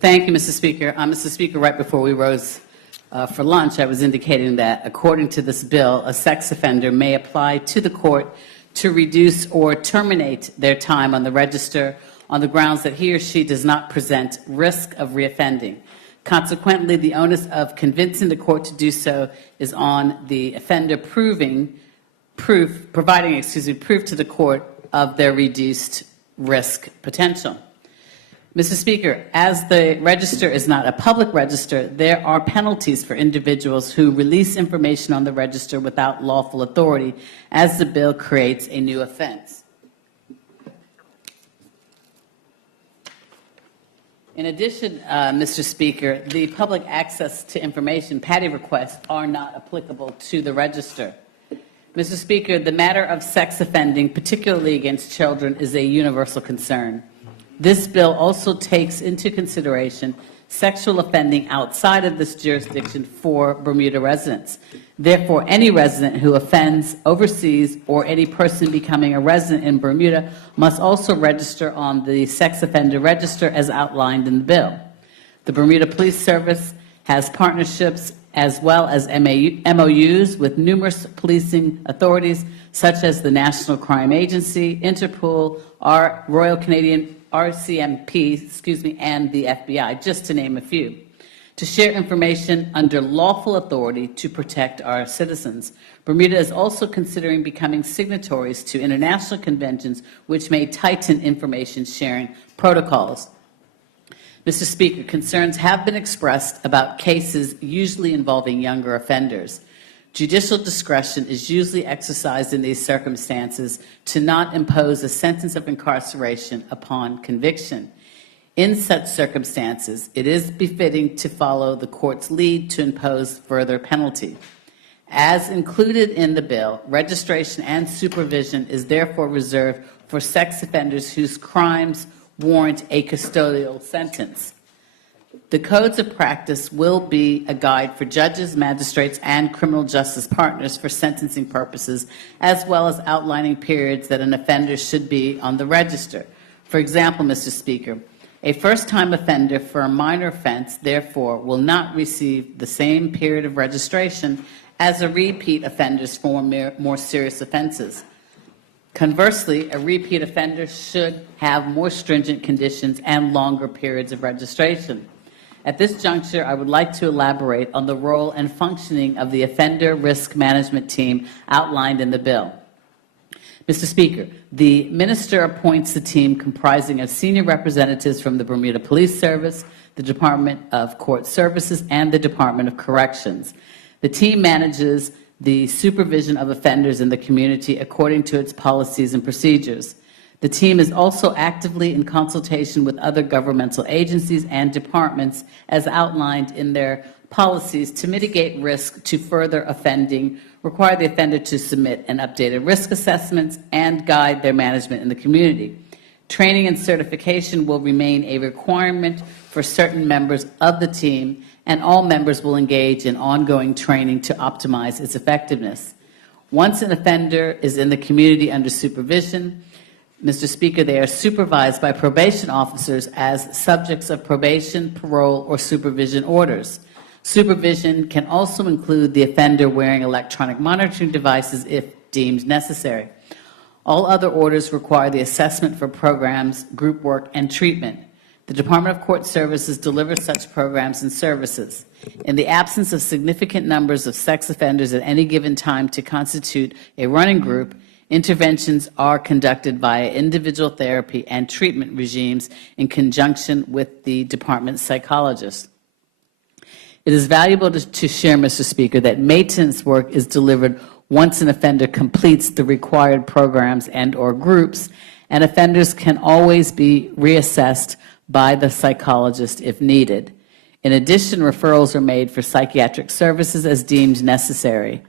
Thank you, Mr. Speaker. Mr. Speaker, right before we rose for lunch, I was indicating that according to this bill, a sex offender may apply to the court to reduce or terminate their time on the register on the grounds that he or she does not present risk of reoffending. Consequently, the onus of convincing the court to do so is on the offender providing proof to the court of their reduced risk potential. Mr. Speaker, as the register is not a public register, there are penalties for individuals who release information on the register without lawful authority, as the bill creates a new offense. In addition, Mr. Speaker, the public access to information PATI requests are not applicable to the register. Mr. Speaker, the matter of sex offending, particularly against children, is a universal concern. This bill also takes into consideration sexual offending outside of this jurisdiction for Bermuda residents. Therefore, any resident who offends overseas or any person becoming a resident in Bermuda must also register on the sex offender register as outlined in the bill. The Bermuda Police Service has partnerships as well as MOUs with numerous policing authorities such as the National Crime Agency, Interpol, Royal Canadian RCMP, and the FBI, just to name a few, to share information under lawful authority to protect our citizens. Bermuda is also considering becoming signatories to international conventions which may tighten information sharing protocols. Mr. Speaker, concerns have been expressed about cases usually involving younger offenders. Judicial discretion is usually exercised in these circumstances to not impose a sentence of incarceration upon conviction. In such circumstances, it is befitting to follow the court's lead to impose further penalty. As included in the bill, registration and supervision is therefore reserved for sex offenders whose crimes warrant a custodial sentence. The codes of practice will be a guide for judges, magistrates, and criminal justice partners for sentencing purposes, as well as outlining periods that an offender should be on the register. For example, Mr. Speaker, a first-time offender for a minor offense, therefore, will not receive the same period of registration as a repeat offenders for more serious offenses. Conversely, a repeat offender should have more stringent conditions and longer periods of registration. At this juncture, I would like to elaborate on the role and functioning of the Offender Risk Management Team outlined in the bill. Mr. Speaker, the Minister appoints the team comprising of senior representatives from the Bermuda Police Service, the Department of Court Services, and the Department of Corrections. The team manages the supervision of offenders in the community according to its policies and procedures. The team is also actively in consultation with other governmental agencies and departments as outlined in their policies to mitigate risk to further offending, require the offender to submit an updated risk assessments, and guide their management in the community. Training and certification will remain a requirement for certain members of the team, and all members will engage in ongoing training to optimize its effectiveness. Once an offender is in the community under supervision, Mr. Speaker, they are supervised by probation officers as subjects of probation, parole, or supervision orders. Supervision can also include the offender wearing electronic monitoring devices if deemed necessary. All other orders require the assessment for programs, group work, and treatment. The Department of Court Services delivers such programs and services. In the absence of significant numbers of sex offenders at any given time to constitute a running group, interventions are conducted via individual therapy and treatment regimes in conjunction with the department's psychologists. It is valuable to share, Mr. Speaker, that maintenance work is delivered once an offender completes the required programs and/or groups, and offenders can always be reassessed by the psychologist if needed. In addition, referrals are made for psychiatric services as deemed necessary.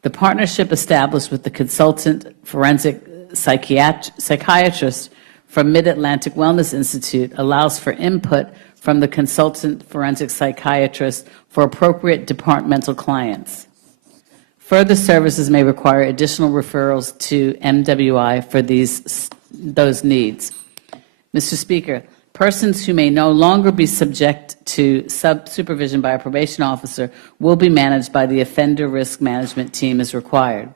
The partnership established with the consultant forensic psychiatrist from Mid-Atlantic Wellness Institute allows for input from the consultant forensic psychiatrist for appropriate departmental clients. Further services may require additional referrals to MWI for those needs. Mr. Speaker, Persons who may no longer be subject to supervision by a probation officer will be managed by the offender risk management team as required.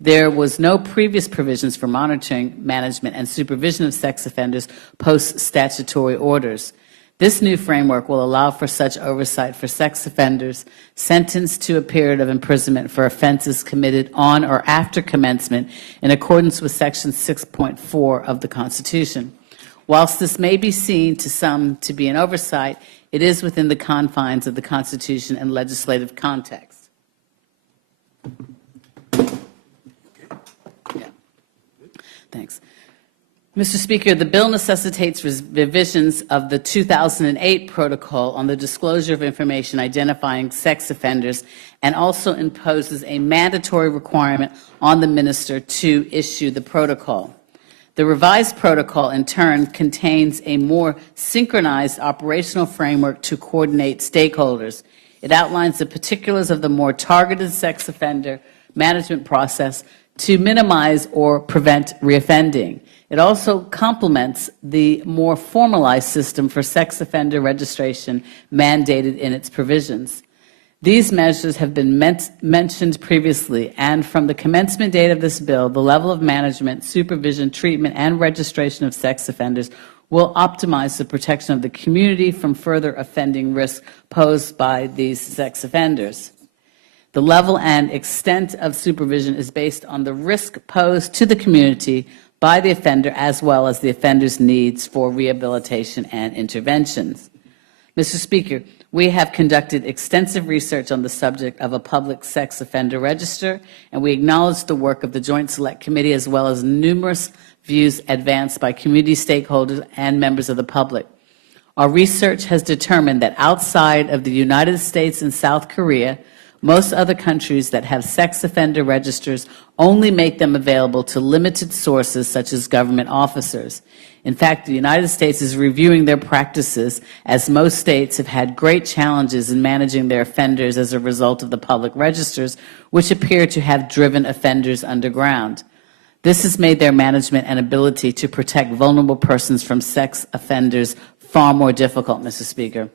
There was no previous provisions for monitoring, management, and supervision of sex offenders post-statutory orders. This new framework will allow for such oversight for sex offenders sentenced to a period of imprisonment for offenses committed on or after commencement in accordance with Section 6.4 of the Constitution. Whilst this may be seen to some to be an oversight, it is within the confines of the Constitution and legislative context. Yeah. Thanks. Mr. Speaker, the bill necessitates revisions of the 2008 Protocol on the disclosure of information identifying sex offenders and also imposes a mandatory requirement on the minister to issue the protocol. The revised protocol, in turn, contains a more synchronized operational framework to coordinate stakeholders. It outlines the particulars of the more targeted sex offender management process to minimize or prevent reoffending. It also complements the more formalized system for sex offender registration mandated in its provisions. These measures have been mentioned previously, and from the commencement date of this bill, the level of management, supervision, treatment, and registration of sex offenders will optimize the protection of the community from further offending risk posed by these sex offenders. The level and extent of supervision is based on the risk posed to the community by the offender as well as the offender's needs for rehabilitation and interventions. Mr. Speaker, we have conducted extensive research on the subject of a public sex offender register, and we acknowledge the work of the Joint Select Committee as well as numerous views advanced by community stakeholders and members of the public. Our research has determined that outside of the United States and South Korea, most other countries that have sex offender registers only make them available to limited sources such as government officers. In fact, the United States is reviewing their practices as most states have had great challenges in managing their offenders as a result of the public registers, which appear to have driven offenders underground. This has made their management and ability to protect vulnerable persons from sex offenders far more difficult, Mr. Speaker.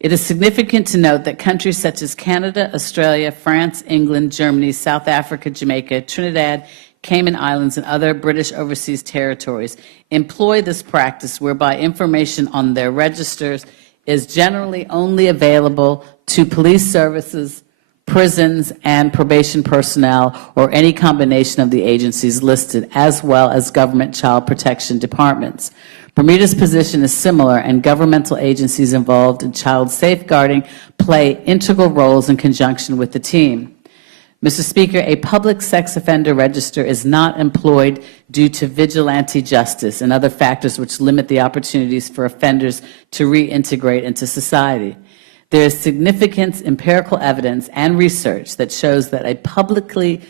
It is significant to note that countries such as Canada, Australia, France, England, Germany, South Africa, Jamaica, Trinidad, Cayman Islands, and other British overseas territories employ this practice whereby information on their registers is generally only available to police services, prisons, and probation personnel, or any combination of the agencies listed, as well as government child protection departments. Bermuda's position is similar, and governmental agencies involved in child safeguarding play integral roles in conjunction with the team. Mr. Speaker, a public sex offender register is not employed due to vigilante justice and other factors which limit the opportunities for offenders to reintegrate into society. There is significant empirical evidence and research that shows that a publicly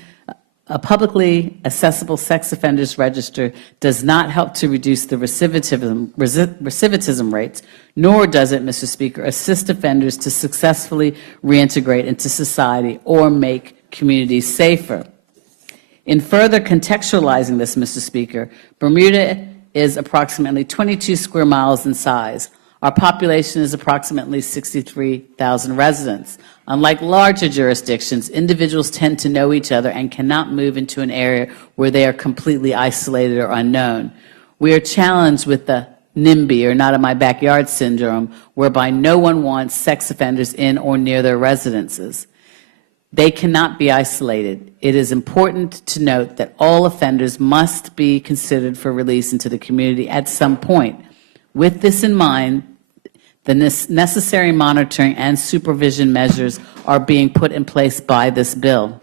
accessible sex offenders register does not help to reduce the recidivism rates, nor does it, Mr. Speaker, assist offenders to successfully reintegrate into society or make communities safer. In further contextualizing this, Mr. Speaker, Bermuda is approximately 22 square miles in size. Our population is approximately 63,000 residents. Unlike larger jurisdictions, individuals tend to know each other and cannot move into an area where they are completely isolated or unknown. We are challenged with the NIMBY, or not in my backyard syndrome, whereby no one wants sex offenders in or near their residences. They cannot be isolated. It is important to note that all offenders must be considered for release into the community at some point. With this in mind, the necessary monitoring and supervision measures are being put in place by this bill.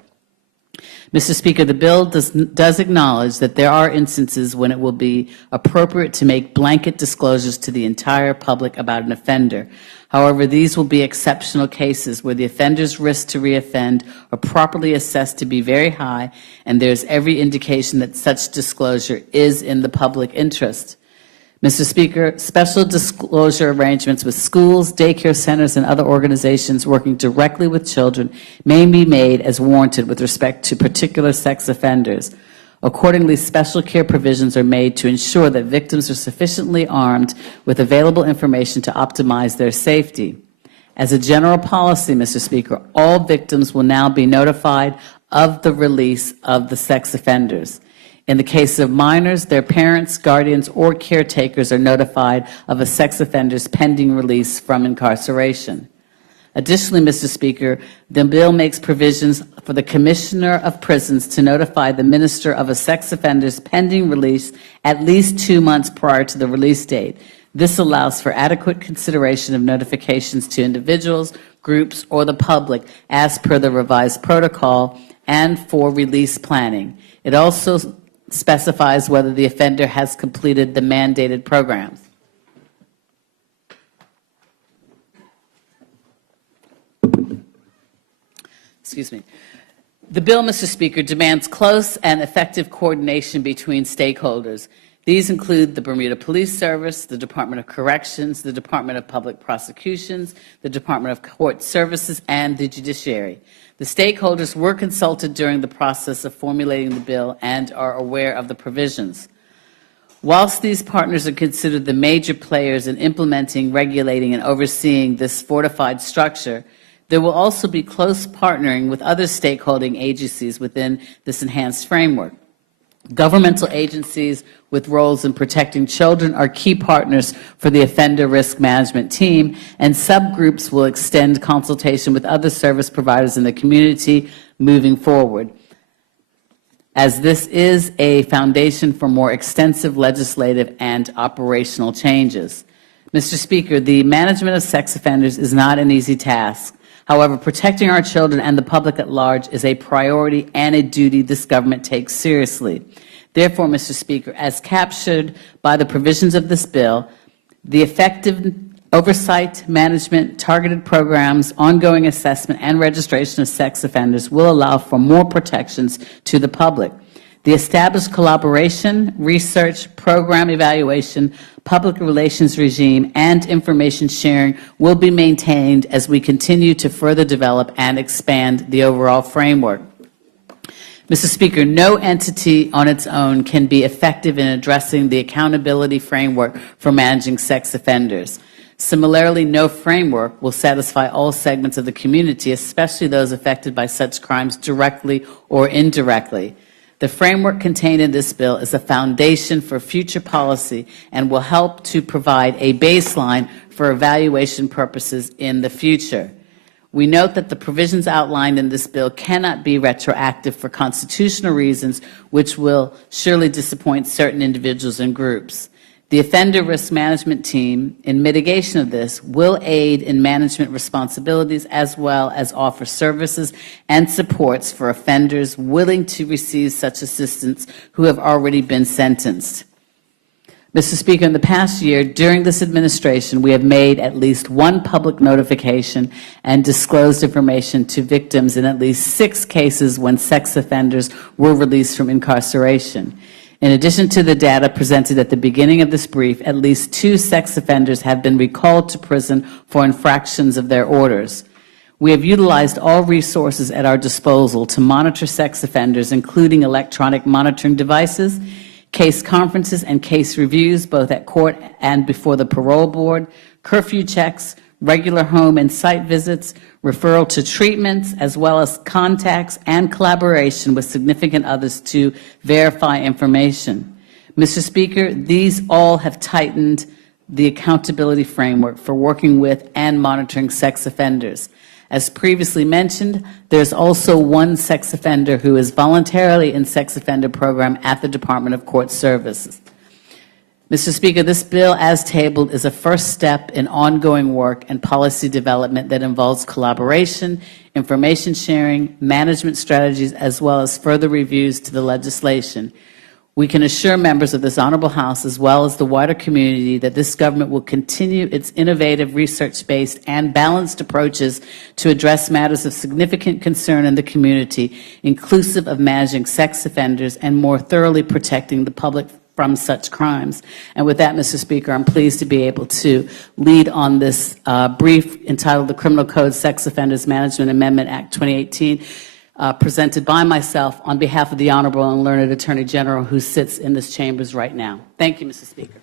Mr. Speaker, the bill does acknowledge that there are instances when it will be appropriate to make blanket disclosures to the entire public about an offender. However, these will be exceptional cases where the offender's risk to reoffend are properly assessed to be very high, and there is every indication that such disclosure is in the public interest. Mr. Speaker, special disclosure arrangements with schools, daycare centers, and other organizations working directly with children may be made as warranted with respect to particular sex offenders. Accordingly, special care provisions are made to ensure that victims are sufficiently armed with available information to optimize their safety. As a general policy, Mr. Speaker, all victims will now be notified of the release of the sex offenders. In the case of minors, their parents, guardians, or caretakers are notified of a sex offender's pending release from incarceration. Additionally, Mr. Speaker, the bill makes provisions for the Commissioner of Prisons to notify the minister of a sex offender's pending release at least 2 months prior to the release date. This allows for adequate consideration of notifications to individuals, groups, or the public as per the revised protocol and for release planning. It also specifies whether the offender has completed the mandated programs. Excuse me. The bill, Mr. Speaker, demands close and effective coordination between stakeholders. These include the Bermuda Police Service, the Department of Corrections, the Department of Public Prosecutions, the Department of Court Services, and the Judiciary. The stakeholders were consulted during the process of formulating the bill and are aware of the provisions. Whilst these partners are considered the major players in implementing, regulating, and overseeing this fortified structure, there will also be close partnering with other stakeholding agencies within this enhanced framework. Governmental agencies with roles in protecting children are key partners for the offender risk management team, and subgroups will extend consultation with other service providers in the community moving forward, as this is a foundation for more extensive legislative and operational changes. Mr. Speaker, the management of sex offenders is not an easy task. However, protecting our children and the public at large is a priority and a duty this government takes seriously. Therefore, Mr. Speaker, as captured by the provisions of this bill, the effective oversight, management, targeted programs, ongoing assessment, and registration of sex offenders will allow for more protections to the public. The established collaboration, research, program evaluation, public relations regime, and information sharing will be maintained as we continue to further develop and expand the overall framework. Mr. Speaker, no entity on its own can be effective in addressing the accountability framework for managing sex offenders. Similarly, no framework will satisfy all segments of the community, especially those affected by such crimes directly or indirectly. The framework contained in this bill is a foundation for future policy and will help to provide a baseline for evaluation purposes in the future. We note that the provisions outlined in this bill cannot be retroactive for constitutional reasons, which will surely disappoint certain individuals and groups. The Offender Risk Management Team, in mitigation of this, will aid in management responsibilities as well as offer services and supports for offenders willing to receive such assistance who have already been sentenced. Mr. Speaker, in the past year, during this administration, we have made at least one public notification and disclosed information to victims in at least 6 cases when sex offenders were released from incarceration. In addition to the data presented at the beginning of this brief, at least 2 sex offenders have been recalled to prison for infractions of their orders. We have utilized all resources at our disposal to monitor sex offenders, including electronic monitoring devices, case conferences and case reviews, both at court and before the parole board, curfew checks, regular home and site visits, referral to treatments, as well as contacts and collaboration with significant others to verify information. Mr. Speaker, these all have tightened the accountability framework for working with and monitoring sex offenders. As previously mentioned, there's also one sex offender who is voluntarily in sex offender program at the Department of Court Services. Mr. Speaker, this bill as tabled is a first step in ongoing work and policy development that involves collaboration, information sharing, management strategies, as well as further reviews to the legislation. We can assure members of this Honorable House, as well as the wider community, that this government will continue its innovative, research-based, and balanced approaches to address matters of significant concern in the community, inclusive of managing sex offenders and more thoroughly protecting the public from such crimes. And with that, Mr. Speaker, I'm pleased to be able to lead on this brief entitled the Criminal Code Sex Offenders Management Amendment Act 2018. presented by myself on behalf of the Honorable and Learned Attorney General who sits in this chambers right now. Thank you, Mr. Speaker.